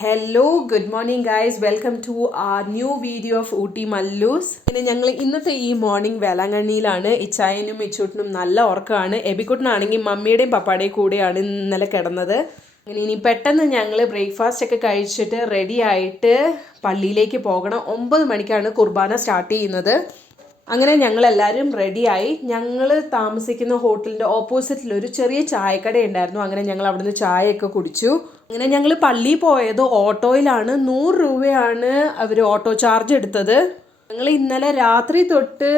Hello good morning guys, welcome to a new video of Ooty Mallus. പിന്നെ ഞങ്ങൾ ഇന്നത്തെ ഈ മോർണിംഗ് വേളാങ്കണ്ണിയിലാണ്. ഇച്ചായനും ഇച്ചൂട്ടിനും നല്ല ഉറക്കമാണ്. എബിക്കുട്ടനാണെങ്കിൽ മമ്മിയുടെയും പപ്പായുടെയും കൂടെയാണ് ഇന്നലെ കിടന്നത്. അങ്ങനെ ഇനി പെട്ടെന്ന് ഞങ്ങൾ ബ്രേക്ക്ഫാസ്റ്റ് ഒക്കെ കഴിച്ചിട്ട് റെഡി ആയിട്ട് പള്ളിയിലേക്ക് പോകണം. 9 മണിക്കാണ് കുർബാന സ്റ്റാർട്ട് ചെയ്യുന്നത്. അങ്ങനെ ഞങ്ങളെല്ലാവരും റെഡിയായി. ഞങ്ങൾ താമസിക്കുന്ന ഹോട്ടലിൻ്റെ ഓപ്പോസിറ്റിൽ ഒരു ചെറിയ ചായക്കട ഉണ്ടായിരുന്നു. അങ്ങനെ ഞങ്ങൾ അവിടുന്ന് ചായയൊക്കെ കുടിച്ചു. അങ്ങനെ ഞങ്ങൾ പള്ളിയിൽ പോയത് ഓട്ടോയിലാണ്. 100 രൂപയാണ് അവർ ഓട്ടോ ചാർജ് എടുത്തത്. ഞങ്ങൾ ഇന്നലെ രാത്രി തൊട്ട്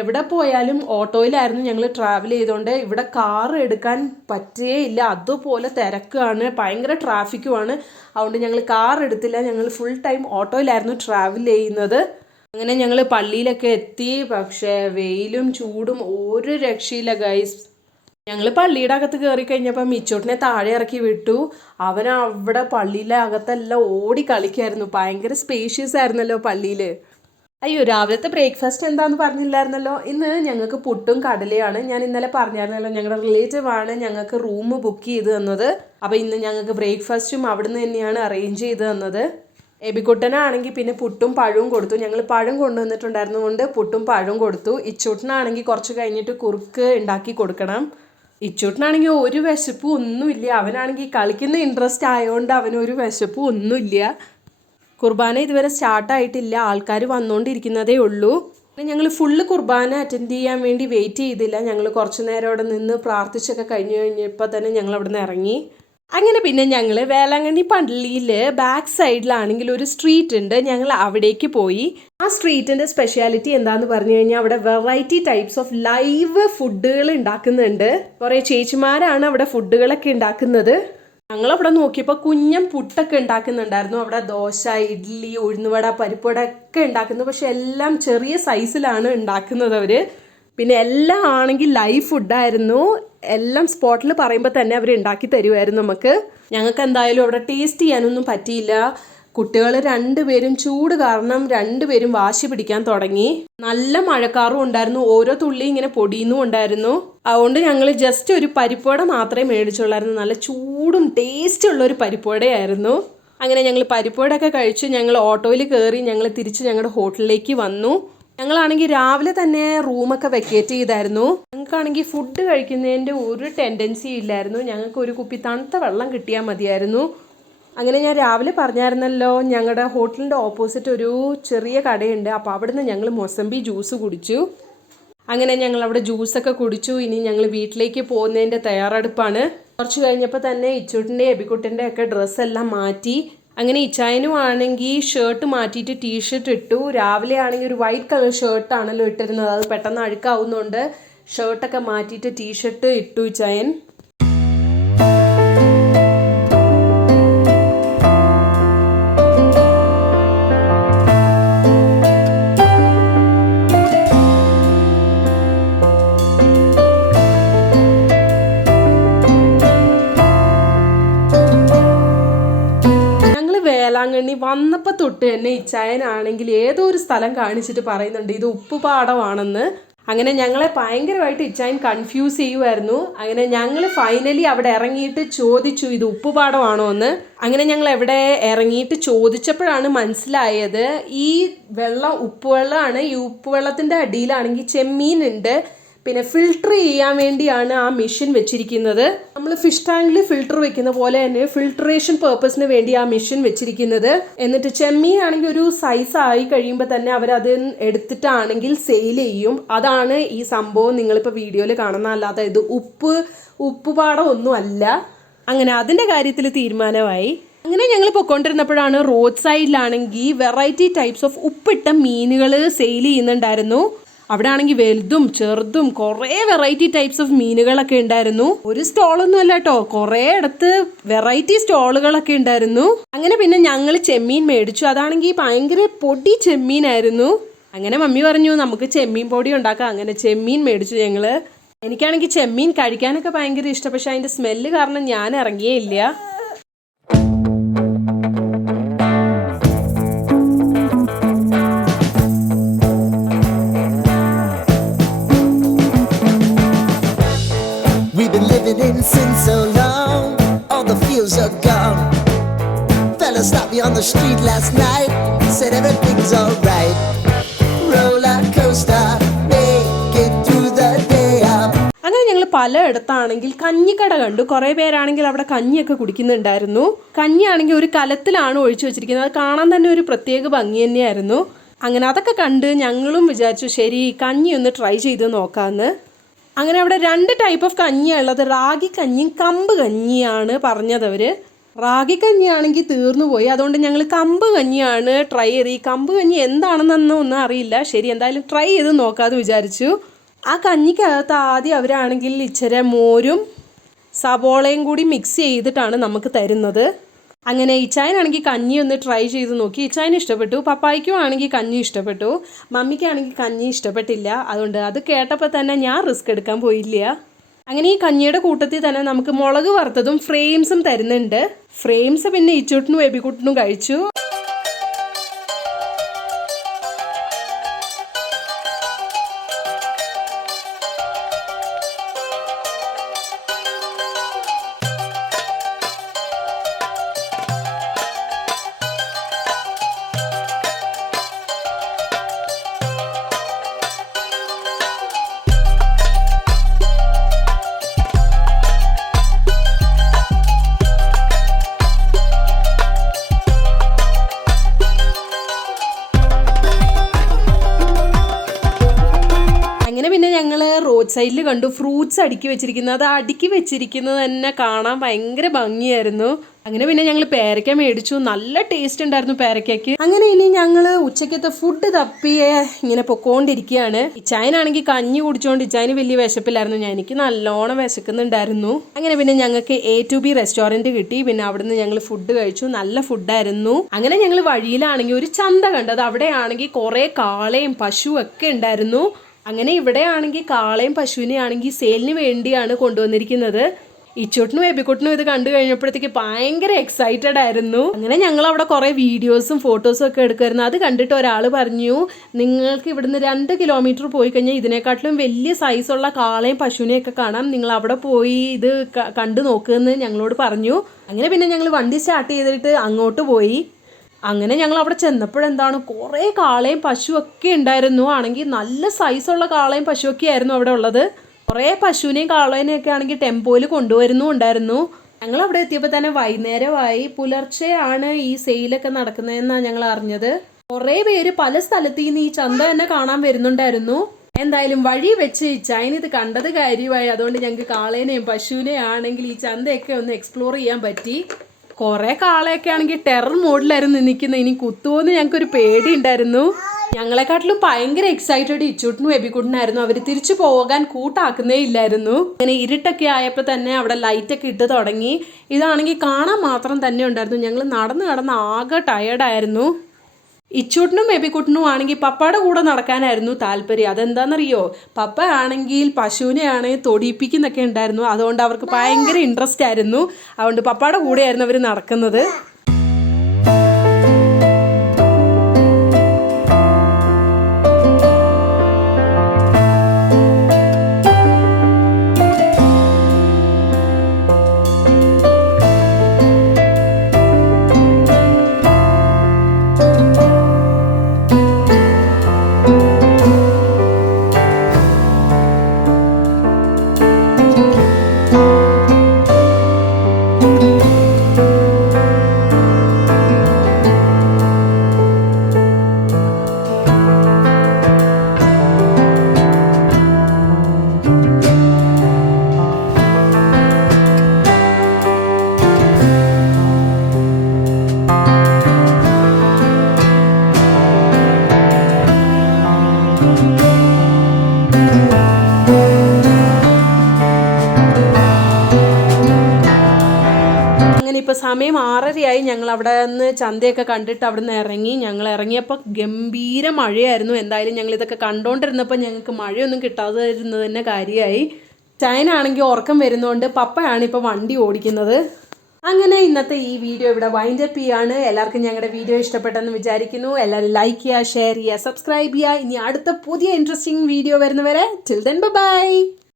എവിടെ പോയാലും ഓട്ടോയിലായിരുന്നു ഞങ്ങൾ ട്രാവൽ ചെയ്തുകൊണ്ട്. ഇവിടെ കാർ എടുക്കാൻ പറ്റേ ഇല്ല, അതുപോലെ തിരക്കാണ്, ഭയങ്കര ട്രാഫിക്കുമാണ്. അതുകൊണ്ട് ഞങ്ങൾ കാർ എടുത്തില്ല, ഞങ്ങൾ ഫുൾ ടൈം ഓട്ടോയിലായിരുന്നു ട്രാവൽ ചെയ്യുന്നത്. അങ്ങനെ ഞങ്ങൾ പള്ളിയിലൊക്കെ എത്തി. പക്ഷേ വെയിലും ചൂടും ഒരു രക്ഷയില്ല ഗൈസ്. ഞങ്ങൾ പള്ളിയുടെ അകത്ത് കയറി കഴിഞ്ഞപ്പോൾ മിച്ചോട്ടിനെ താഴെ ഇറക്കി വിട്ടു. അവൻ അവിടെ പള്ളിയിലെ അകത്തെല്ലാം ഓടി കളിക്കായിരുന്നു. ഭയങ്കര സ്പേഷ്യസ് ആയിരുന്നല്ലോ പള്ളിയിൽ. അയ്യോ, രാവിലത്തെ ബ്രേക്ക്ഫാസ്റ്റ് എന്താണെന്ന് പറഞ്ഞില്ലായിരുന്നല്ലോ. ഇന്ന് ഞങ്ങൾക്ക് പുട്ടും കടലയാണ്. ഞാൻ ഇന്നലെ പറഞ്ഞായിരുന്നല്ലോ, ഞങ്ങളുടെ റിലേറ്റീവ് ആണ് ഞങ്ങൾക്ക് റൂം ബുക്ക് ചെയ്ത് തന്നത്. അപ്പോൾ ഇന്ന് ഞങ്ങൾക്ക് ബ്രേക്ക്ഫാസ്റ്റും അവിടുന്ന് തന്നെയാണ് അറേഞ്ച് ചെയ്ത് തന്നത്. എബിക്കുട്ടനാണെങ്കിൽ പിന്നെ പുട്ടും പഴവും കൊടുത്തു. ഞങ്ങൾ പഴം കൊണ്ടുവന്നിട്ടുണ്ടായിരുന്നതുകൊണ്ട് പുട്ടും പഴവും കൊടുത്തു. ഇച്ചൂട്ടനാണെങ്കിൽ കുറച്ച് കഴിഞ്ഞിട്ട് കുറുക്ക് ഉണ്ടാക്കി കൊടുക്കണം. ഇച്ചൂട്ടനാണെങ്കിൽ ഒരു വിശപ്പും ഒന്നുമില്ല. അവനാണെങ്കിൽ കളിക്കുന്ന ഇൻട്രസ്റ്റ് ആയതുകൊണ്ട് അവനൊരു വിശപ്പും ഒന്നുമില്ല. കുർബാന ഇതുവരെ സ്റ്റാർട്ടായിട്ടില്ല, ആൾക്കാർ വന്നുകൊണ്ടിരിക്കുന്നതേ ഉള്ളൂ. ഞങ്ങൾ ഫുള്ള് കുർബാന അറ്റൻഡ് ചെയ്യാൻ വേണ്ടി വെയിറ്റ് ചെയ്തില്ല. ഞങ്ങൾ കുറച്ച് നേരം അവിടെ നിന്ന് പ്രാർത്ഥിച്ചൊക്കെ കഴിഞ്ഞപ്പോൾ തന്നെ ഞങ്ങൾ അവിടെ നിന്ന് ഇറങ്ങി. അങ്ങനെ പിന്നെ ഞങ്ങൾ വേളാങ്കണ്ണി പള്ളിയിൽ ബാക്ക് സൈഡിലാണെങ്കിൽ ഒരു സ്ട്രീറ്റ് ഉണ്ട്. ഞങ്ങൾ അവിടേക്ക് പോയി. ആ സ്ട്രീറ്റിൻ്റെ സ്പെഷ്യാലിറ്റി എന്താണെന്ന് പറഞ്ഞു കഴിഞ്ഞാൽ അവിടെ വെറൈറ്റി ടൈപ്സ് ഓഫ് ലൈവ് ഫുഡുകൾ ഉണ്ടാക്കുന്നുണ്ട്. കുറേ ചേച്ചിമാരാണ് അവിടെ ഫുഡുകളൊക്കെ ഉണ്ടാക്കുന്നത്. ഞങ്ങളവിടെ നോക്കിയപ്പോൾ കുഞ്ഞൻ പുട്ടൊക്കെ ഉണ്ടാക്കുന്നുണ്ടായിരുന്നു. അവിടെ ദോശ, ഇഡ്ഡലി, ഉഴുന്നുവട, പരിപ്പുവട ഒക്കെ ഉണ്ടാക്കുന്നു. പക്ഷെ എല്ലാം ചെറിയ സൈസിലാണ് ഉണ്ടാക്കുന്നത് അവർ. പിന്നെ എല്ലാം ആണെങ്കിൽ ലൈവ് ഫുഡായിരുന്നു. എല്ലാം സ്പോട്ടിൽ പറയുമ്പോൾ തന്നെ അവർ ഉണ്ടാക്കി തരുമായിരുന്നു നമുക്ക്. ഞങ്ങൾക്ക് എന്തായാലും അവിടെ ടേസ്റ്റ് ചെയ്യാനൊന്നും പറ്റിയില്ല. കുട്ടികൾ 2 പേരും ചൂട് കാരണം 2 പേരും വാശി പിടിക്കാൻ തുടങ്ങി. നല്ല മഴക്കാറും ഉണ്ടായിരുന്നു, ഓരോ തുള്ളി ഇങ്ങനെ പൊടിയുന്നും ഉണ്ടായിരുന്നു. അതുകൊണ്ട് ഞങ്ങൾ ജസ്റ്റ് ഒരു പരിപ്പുവട മാത്രമേ മേടിച്ചുള്ളായിരുന്നു. നല്ല ചൂടും ടേസ്റ്റ് ഉള്ളൊരു പരിപ്പുവടയായിരുന്നു. അങ്ങനെ ഞങ്ങൾ പരിപ്പുവടയൊക്കെ കഴിച്ച് ഞങ്ങൾ ഓട്ടോയിൽ കയറി ഞങ്ങൾ തിരിച്ച് ഞങ്ങളുടെ ഹോട്ടലിലേക്ക് വന്നു. ഞങ്ങളാണെങ്കിൽ രാവിലെ തന്നെ റൂമൊക്കെ വെക്കേറ്റ് ചെയ്തായിരുന്നു. ഞങ്ങൾക്കാണെങ്കിൽ ഫുഡ് കഴിക്കുന്നതിൻ്റെ ഒരു ടെൻഡൻസി ഇല്ലായിരുന്നു. ഞങ്ങൾക്ക് ഒരു കുപ്പി തണുത്ത വെള്ളം കിട്ടിയാൽ മതിയായിരുന്നു. അങ്ങനെ ഞാൻ രാവിലെ പറഞ്ഞായിരുന്നല്ലോ, ഞങ്ങളുടെ ഹോട്ടലിൻ്റെ ഓപ്പോസിറ്റ് ഒരു ചെറിയ കടയുണ്ട്. അപ്പോൾ അവിടുന്ന് ഞങ്ങൾ മൊസമ്പി ജ്യൂസ് കുടിച്ചു. അങ്ങനെ ഞങ്ങൾ അവിടെ ജ്യൂസൊക്കെ കുടിച്ചു. ഇനി ഞങ്ങൾ വീട്ടിലേക്ക് പോകുന്നതിൻ്റെ തയ്യാറെടുപ്പാണ്. കുറച്ച് കഴിഞ്ഞപ്പോൾ തന്നെ ഇച്ചൂട്ടിൻ്റെ എബിക്കുട്ടിൻ്റെ ഒക്കെ ഡ്രസ്സെല്ലാം മാറ്റി. അങ്ങനെ ഇച്ചായനും ആണെങ്കിൽ ഷർട്ട് മാറ്റിയിട്ട് ടീഷർട്ട് ഇട്ടു. രാവിലെ ആണെങ്കിൽ ഒരു വൈറ്റ് കളർ ഷർട്ടാണല്ലോ ഇട്ടിരുന്നത്, അത് പെട്ടെന്ന് അഴുക്കാവുന്നുണ്ട് ഷർട്ടൊക്കെ മാറ്റിയിട്ട് ടീഷർട്ട് ഇട്ടു ഇച്ചായൻ. വേളാങ്കണ്ണി വന്നപ്പോൾ തൊട്ട് തന്നെ ഇച്ചായനാണെങ്കിൽ ഏതോ ഒരു സ്ഥലം കാണിച്ചിട്ട് പറയുന്നുണ്ട് ഇത് ഉപ്പുപാടമാണെന്ന്. അങ്ങനെ ഞങ്ങളെ ഭയങ്കരമായിട്ട് ഇച്ചായൻ കൺഫ്യൂസ് ചെയ്യുമായിരുന്നു. അങ്ങനെ ഞങ്ങൾ ഫൈനലി അവിടെ ഇറങ്ങിയിട്ട് ചോദിച്ചു ഇത് ഉപ്പുപാടമാണോ എന്ന്. അങ്ങനെ ഞങ്ങൾ എവിടെ ഇറങ്ങിയിട്ട് ചോദിച്ചപ്പോഴാണ് മനസ്സിലായത് ഈ വെള്ളം ഉപ്പുവെള്ളമാണ്. ഈ ഉപ്പുവെള്ളത്തിൻ്റെ അടിയിലാണെങ്കിൽ ചെമ്മീനുണ്ട്. പിന്നെ ഫിൽട്ടർ ചെയ്യാൻ വേണ്ടിയാണ് ആ മെഷീൻ വെച്ചിരിക്കുന്നത്. നമ്മൾ ഫിഷ് ടാങ്കിൽ ഫിൽട്ടർ വെക്കുന്ന പോലെ തന്നെ ഫിൽട്രേഷൻ പേർപ്പസിന് വേണ്ടി ആ മെഷീൻ വെച്ചിരിക്കുന്നത്. എന്നിട്ട് ചെമ്മീൻ ആണെങ്കിൽ ഒരു സൈസ് ആയി കഴിയുമ്പോൾ തന്നെ അവരത് എടുത്തിട്ടാണെങ്കിൽ സെയിൽ ചെയ്യും. അതാണ് ഈ സംഭവം നിങ്ങളിപ്പോൾ വീഡിയോയിൽ കാണുന്ന. അല്ലാതെ ഇത് ഉപ്പുപാടം ഒന്നും അല്ല. അങ്ങനെ അതിൻ്റെ കാര്യത്തിൽ തീരുമാനമായി. അങ്ങനെ ഞങ്ങൾ പൊയ്ക്കൊണ്ടിരുന്നപ്പോഴാണ് റോഡ് സൈഡിലാണെങ്കിൽ വെറൈറ്റി ടൈപ്സ് ഓഫ് ഉപ്പിട്ട മീനുകൾ സെയിൽ ചെയ്യുന്നുണ്ടായിരുന്നു. അവിടെ ആണെങ്കിൽ വലുതും ചെറുതും കുറേ വെറൈറ്റി ടൈപ്സ് ഓഫ് മീനുകളൊക്കെ ഉണ്ടായിരുന്നു. ഒരു സ്റ്റോളൊന്നും അല്ല കേട്ടോ, കുറേ ഇടത്ത് വെറൈറ്റി സ്റ്റോളുകളൊക്കെ ഉണ്ടായിരുന്നു. അങ്ങനെ പിന്നെ ഞങ്ങൾ ചെമ്മീൻ മേടിച്ചു. അതാണെങ്കിൽ ഭയങ്കര പൊടി ചെമ്മീനായിരുന്നു. അങ്ങനെ മമ്മി പറഞ്ഞു നമുക്ക് ചെമ്മീൻ പൊടി ഉണ്ടാക്കാം. അങ്ങനെ ചെമ്മീൻ മേടിച്ചു ഞങ്ങൾ. എനിക്കാണെങ്കിൽ ചെമ്മീൻ കഴിക്കാനൊക്കെ ഭയങ്കര ഇഷ്ടം. പക്ഷെ അതിൻ്റെ സ്മെല്ല് കാരണം ഞാൻ ഇറങ്ങിയേ ഇല്ല. Sin so long, all the fields are gone. Fellas, stop me on the street last night. Said everything's alright. Roller coaster, make it through the day up. അങ്ങനെ ഞങ്ങൾ പലയിടത്താണെങ്കിൽ കഞ്ഞിക്കട കണ്ടു. കുറേ പേരാണെങ്കിൽ അവിടെ കഞ്ഞിയൊക്കെ കുടിക്കുന്നുണ്ടായിരുന്നു. കഞ്ഞിയാണെങ്കിൽ ഒരു കലത്തിലാണ് ഒഴിച്ചു വെച്ചിരിക്കുന്നത്. അത് കാണാൻ തന്നെ ഒരു പ്രത്യേക ഭംഗി തന്നെയായിരുന്നു. അങ്ങനെ അതൊക്കെ കണ്ട് ഞങ്ങളും വിചാരിച്ചു ശരി കഞ്ഞി ഒന്ന് ട്രൈ ചെയ്ത് നോക്കാമെന്ന്. അങ്ങനെ അവിടെ 2 ടൈപ്പ് ഓഫ് കഞ്ഞിയാണ് ഉള്ളത്. റാഗി കഞ്ഞിയും കമ്പ് കഞ്ഞിയാണ് പറഞ്ഞതവർ. റാഗി കഞ്ഞിയാണെങ്കിൽ തീർന്നു പോയി. അതുകൊണ്ട് ഞങ്ങൾ കമ്പ് കഞ്ഞിയാണ് ട്രൈ ചെയ്ത്. ഈ കമ്പ് കഞ്ഞി എന്താണെന്നൊന്നും ഒന്നും അറിയില്ല. ശരി എന്തായാലും ട്രൈ ചെയ്ത് നോക്കാമെന്ന് വിചാരിച്ചു. ആ കഞ്ഞിക്കകത്ത് ആദ്യം അവരാണെങ്കിൽ ഇച്ചിരി മോരും സവോളയും കൂടി മിക്സ് ചെയ്തിട്ടാണ് നമുക്ക് തരുന്നത്. അങ്ങനെ ഇച്ചായനാണെങ്കിൽ കഞ്ഞി ഒന്ന് ട്രൈ ചെയ്ത് നോക്കി. ഇച്ചായന് ഇഷ്ടപ്പെട്ടു. പപ്പായ്ക്കും ആണെങ്കിൽ കഞ്ഞി ഇഷ്ടപ്പെട്ടു. മമ്മിക്കാണെങ്കിൽ കഞ്ഞി ഇഷ്ടപ്പെട്ടില്ല. അതുകൊണ്ട് അത് കേട്ടപ്പോൾ തന്നെ ഞാൻ റിസ്ക് എടുക്കാൻ പോയില്ല. അങ്ങനെ ഈ കഞ്ഞിയുടെ കൂട്ടത്തിൽ തന്നെ നമുക്ക് മുളക് വറുത്തതും ഫ്രെയിംസും തരുന്നുണ്ട്. ഫ്രെയിംസ് പിന്നെ ഇച്ചൂട്ടിനും എബിക്കുട്ടിനും കഴിച്ചു. അങ്ങനെ പിന്നെ ഞങ്ങൾ റോഡ് സൈഡിൽ കണ്ടു ഫ്രൂട്ട്സ് അടുക്കി വെച്ചിരിക്കുന്നത്. അത് അടുക്കി വെച്ചിരിക്കുന്നത് തന്നെ കാണാൻ ഭയങ്കര ഭംഗിയായിരുന്നു. അങ്ങനെ പിന്നെ ഞങ്ങൾ പേരയ്ക്ക മേടിച്ചു. നല്ല ടേസ്റ്റ് ഉണ്ടായിരുന്നു പേരയ്ക്കയ്ക്ക്. അങ്ങനെ ഇനി ഞങ്ങൾ ഉച്ചക്കത്തെ ഫുഡ് തപ്പിയെ ഇങ്ങനെ പൊക്കോണ്ടിരിക്കുകയാണ്. ഇച്ചായനാണെങ്കിൽ കഞ്ഞി കുടിച്ചുകൊണ്ട് ഇച്ചായന് വലിയ വിശപ്പില്ലായിരുന്നു. എനിക്ക് നല്ലോണം വിശക്കുന്നുണ്ടായിരുന്നു. അങ്ങനെ പിന്നെ ഞങ്ങൾക്ക് A2B റെസ്റ്റോറൻറ്റ് കിട്ടി. പിന്നെ അവിടുന്ന് ഞങ്ങൾ ഫുഡ് കഴിച്ചു. നല്ല ഫുഡായിരുന്നു. അങ്ങനെ ഞങ്ങൾ വഴിയിലാണെങ്കിൽ ഒരു ചന്ത കണ്ടത്. അവിടെയാണെങ്കിൽ കുറേ കാളയും പശുവും ഒക്കെ ഉണ്ടായിരുന്നു. അങ്ങനെ ഇവിടെ ആണെങ്കിൽ കാളയും പശുവിനെ ആണെങ്കിൽ സെയിലിന് വേണ്ടിയാണ് കൊണ്ടുവന്നിരിക്കുന്നത്. ഇച്ചോട്ടിനും എബിക്കുട്ടിനും ഇത് കണ്ടു കഴിഞ്ഞപ്പോഴത്തേക്ക് ഭയങ്കര എക്സൈറ്റഡ് ആയിരുന്നു. അങ്ങനെ ഞങ്ങൾ അവിടെ കുറേ വീഡിയോസും ഫോട്ടോസും ഒക്കെ എടുക്കുമായിരുന്നു. അത് കണ്ടിട്ട് ഒരാൾ പറഞ്ഞു നിങ്ങൾക്ക് ഇവിടുന്ന് 2 കിലോമീറ്റർ പോയി കഴിഞ്ഞാൽ ഇതിനെക്കാട്ടിലും വലിയ സൈസുള്ള കാളയും പശുവിനെയൊക്കെ കാണാം. നിങ്ങൾ അവിടെ പോയി ഇത് കണ്ടു നോക്കുമെന്ന് ഞങ്ങളോട് പറഞ്ഞു. അങ്ങനെ പിന്നെ ഞങ്ങൾ വണ്ടി സ്റ്റാർട്ട് ചെയ്തിട്ട് അങ്ങോട്ട് പോയി. അങ്ങനെ ഞങ്ങൾ അവിടെ ചെന്നപ്പോഴെന്താണ് കുറേ കാളയും പശുവൊക്കെ ഉണ്ടായിരുന്നു. ആണെങ്കിൽ നല്ല സൈസുള്ള കാളയും പശുവൊക്കെ ആയിരുന്നു അവിടെ ഉള്ളത്. കുറേ പശുവിനെയും കാളേനെയൊക്കെ ആണെങ്കിൽ ടെമ്പോയിൽ കൊണ്ടുവരുന്നുണ്ടായിരുന്നു. ഞങ്ങൾ അവിടെ എത്തിയപ്പോൾ തന്നെ വൈകുന്നേരമായി. പുലർച്ചെയാണ് ഈ സെയിലൊക്കെ നടക്കുന്നതെന്നാണ് ഞങ്ങൾ അറിഞ്ഞത്. കുറേ പേര് പല സ്ഥലത്തു നിന്ന് ഈ ചന്ത തന്നെ കാണാൻ വരുന്നുണ്ടായിരുന്നു. എന്തായാലും വഴി വെച്ച് ഇച്ചായന് ഇത് കണ്ടത് കാര്യമായി. അതുകൊണ്ട് ഞങ്ങൾക്ക് കാളേനെയും പശുവിനെയും ആണെങ്കിൽ ഈ ചന്തയൊക്കെ ഒന്ന് എക്സ്പ്ലോർ ചെയ്യാൻ പറ്റി. കുറേ കാളയൊക്കെ ആണെങ്കിൽ ടെറർ മോഡിലായിരുന്നു നിൽക്കുന്നത്. ഇനി കുത്തുവോന്ന് ഞങ്ങൾക്കൊരു പേടി ഉണ്ടായിരുന്നു. ഞങ്ങളെക്കാട്ടിലും ഭയങ്കര എക്സൈറ്റഡ് ഇച്ചൂട്ടിനും എബിക്കുട്ടിനായിരുന്നു. അവർ തിരിച്ചു പോകാൻ കൂട്ടാക്കുന്നേ ഇല്ലായിരുന്നു. അങ്ങനെ ഇരുട്ടൊക്കെ ആയപ്പോൾ തന്നെ അവിടെ ലൈറ്റൊക്കെ ഇട്ട് തുടങ്ങി. ഇതാണെങ്കിൽ കാണാൻ മാത്രം തന്നെ ഉണ്ടായിരുന്നു. ഞങ്ങൾ നടന്ന് ആകെ ടയേർഡായിരുന്നു. ഇച്ചൂട്ടിനും എബിക്കുട്ടിനും ആണെങ്കിൽ പപ്പയുടെ കൂടെ നടക്കാനായിരുന്നു താല്പര്യം. അതെന്താണെന്നറിയോ, പപ്പ ആണെങ്കിൽ പശുവിനെ ആണെങ്കിൽ തൊടിയിപ്പിക്കുന്നൊക്കെ ഉണ്ടായിരുന്നു. അതുകൊണ്ട് അവർക്ക് ഭയങ്കര ഇൻട്രസ്റ്റ് ആയിരുന്നു. അതുകൊണ്ട് പപ്പയുടെ കൂടെയായിരുന്നു അവർ നടക്കുന്നത്. ഇപ്പോൾ സമയം 6:30 ഞങ്ങൾ അവിടെ നിന്ന് ചന്തയൊക്കെ കണ്ടിട്ട് അവിടെ നിന്ന് ഇറങ്ങി. ഞങ്ങൾ ഇറങ്ങിയപ്പോൾ ഗംഭീര മഴയായിരുന്നു. എന്തായാലും ഞങ്ങൾ ഇതൊക്കെ കണ്ടുകൊണ്ടിരുന്നപ്പോൾ ഞങ്ങൾക്ക് മഴയൊന്നും കിട്ടാതെ ഇരുന്നത് തന്നെ കാര്യമായി. ചൈനാണെങ്കിൽ ഉറക്കം വരുന്നതുകൊണ്ട് പപ്പയാണ് ഇപ്പോൾ വണ്ടി ഓടിക്കുന്നത്. അങ്ങനെ ഇന്നത്തെ ഈ വീഡിയോ ഇവിടെ വൈൻഡപ്പ് ചെയ്യാണ്. എല്ലാവർക്കും ഞങ്ങളുടെ വീഡിയോ ഇഷ്ടപ്പെട്ടെന്ന് വിചാരിക്കുന്നു. എല്ലാവരും ലൈക്ക് ചെയ്യുക, ഷെയർ ചെയ്യുക, സബ്സ്ക്രൈബ് ചെയ്യുക. ഇനി അടുത്ത പുതിയ ഇൻട്രസ്റ്റിംഗ് വീഡിയോ വരുന്നവരെ ടിൽ ദെൻ ബൈ.